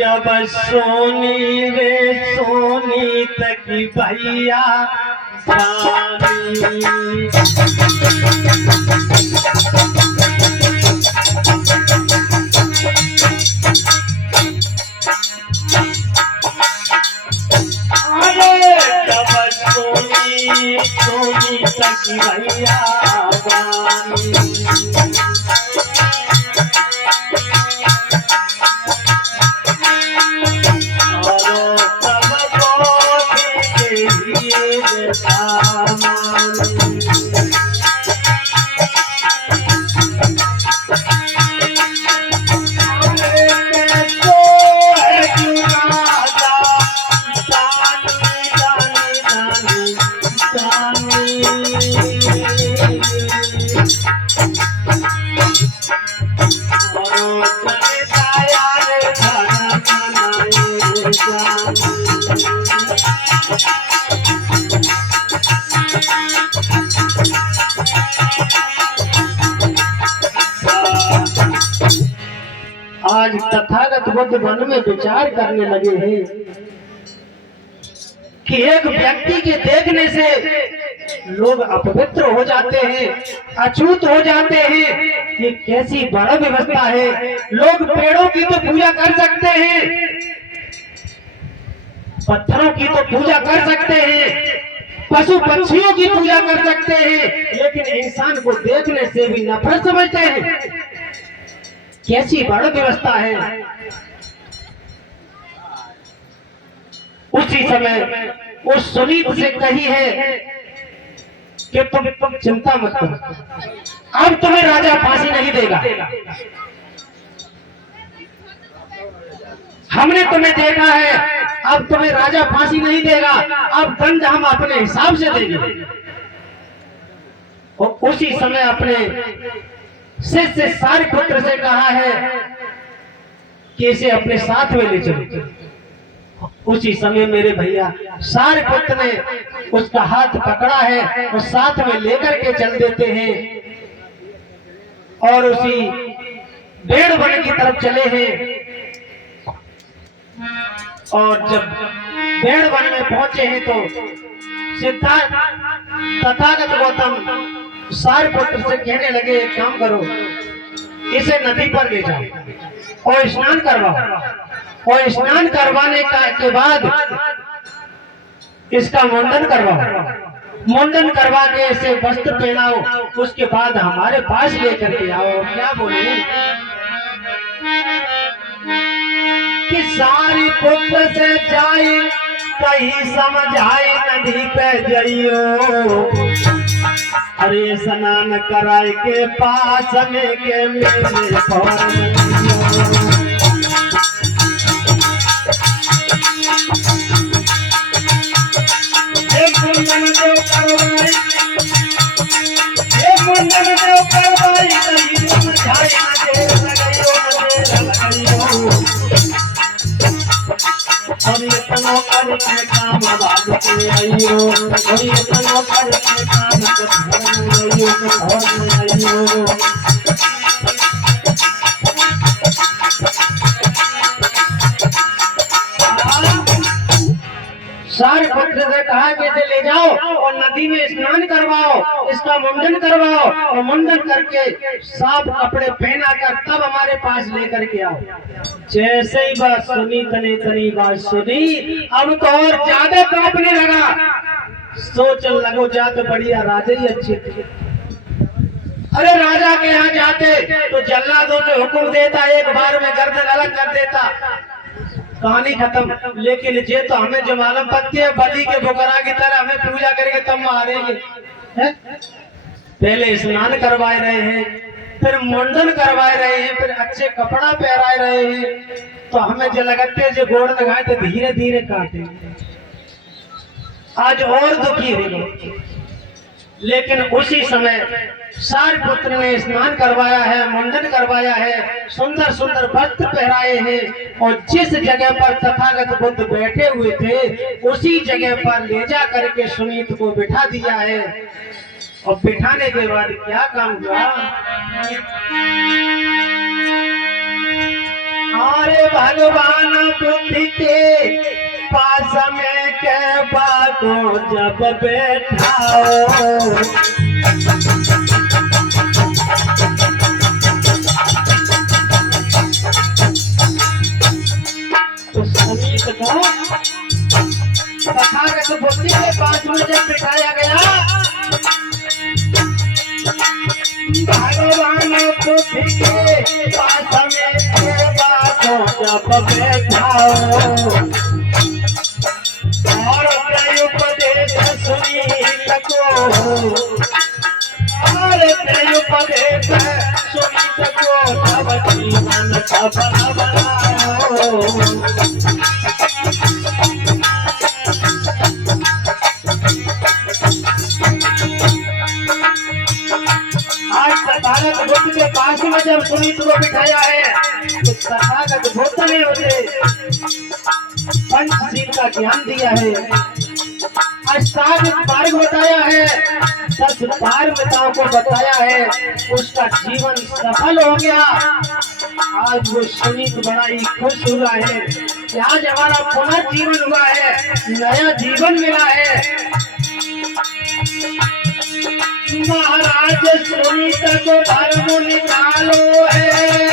जब सोनी रे सोनी तक भैया अरे जब सोनी सोनी तक भैया आज तथागत बुद्ध मन में विचार करने लगे हैं कि एक व्यक्ति के देखने से लोग अपवित्र हो जाते हैं, अछूत हो जाते हैं। ये कैसी बड़ा व्यवस्था है। लोग पेड़ों की तो पूजा कर सकते हैं, पत्थरों की तो पूजा कर सकते हैं, पशु पक्षियों की पूजा कर सकते हैं, लेकिन इंसान को देखने से भी नफरत समझते हैं। कैसी बड़ी व्यवस्था है। उसी समय उस सुनीत से कही है कि तुम चिंता मत करो, अब तुम्हें राजा फांसी नहीं देगा। हमने तुम्हें देखा है, अब तुम्हें राजा फांसी नहीं देगा, अब दंड हम अपने हिसाब से देंगे। और उसी समय अपने शिष्य सारिपुत्र से कहा है कि इसे अपने साथ में ले चलो। उसी समय मेरे भैया सारिपुत्र ने उसका हाथ पकड़ा है और साथ में लेकर के चल देते हैं और उसी भेड़ वन की तरफ चले हैं। और जब भेड़ वन में पहुंचे हैं तो सिद्धार्थ तथागत गौतम सारिपुत्र से कहने लगे, एक काम करो, इसे नदी पर ले जाओ और स्नान करवाओ, और स्नान करवाने के बाद इसका मुंडन करवाओ। मुंडन करवा के इसे वस्त्र पहनाओ, उसके बाद हमारे पास लेकर के आओ। क्या बोले कि सारिपुत्र से जाए कहीं समझाए नदी पे जाइयो, अरे स्नान कराए के पास में के मेरे और ये तनो करके काम बात के आइयो, और ये तनो करके काम के घर में आइयो, घर में आइयो। सारिपुत्र से कहा कि इसे ले जाओ और नदी में स्नान करवाओ, इसका मुंडन करवाओ, और मुंडन करके साफ कपड़े पहना कर तब हमारे पास लेकर के आओ। जैसे ही बात सुनी तनी बात सुनी, अब तो और ज्यादा कांपने लगा। सोचने लगो जाते बढ़िया राजा ही अच्छे थे। अरे राजा के यहाँ जाते तो जल्लादों से हुक्म देता, एक बार में गर्दन अलग कर देता, कहानी खत्म। लेकिन ये तो हमें जो मालूम पड़ती है, बलि के बुकरा की तरह हमें पूजा करके तब मारेंगे। पहले स्नान करवाए रहे हैं, फिर मुंडन करवाए रहे हैं, फिर अच्छे कपड़ा पहराए रहे हैं, तो हमें जो लगते जो गोड़ लगाए तो धीरे धीरे काटे। आज और दुखी हो गए। लेकिन उसी समय सारिपुत्र ने स्नान करवाया है, मुंडन करवाया है, सुंदर सुंदर वस्त्र पहराए हैं, और जिस जगह पर तथागत बुद्ध बैठे हुए थे उसी जगह पर ले जा करके सुनीत को बिठा दिया है। और बिठाने के बाद क्या काम हुआ, अरे भगवान बुद्धि के पास में के बातों जब बैठाओ तो समीप को तथागत बुद्धि के पास में जब बिठाया गया भगवान बुद्धि के पास में के बातों जब बैठाओ और उपदेश सुनी सको और उपदेश सुनी सको तब जीवन सफल बनाओ आज तथागत बुद्ध के पास में जब सुनीत को बिठाया है तो तथागत बुद्ध ने उसे पंचशील का ज्ञान दिया है, अष्टांगिक मार्ग बताया है, 10 पारमिताओं को बताया है, उसका जीवन सफल हो गया। आज वो सुनीत बड़ा ही खुश हुआ है कि आज हमारा पुनर्जीवन हुआ है, नया जीवन मिला है। महाराज सुनीत को धर्म निकालो है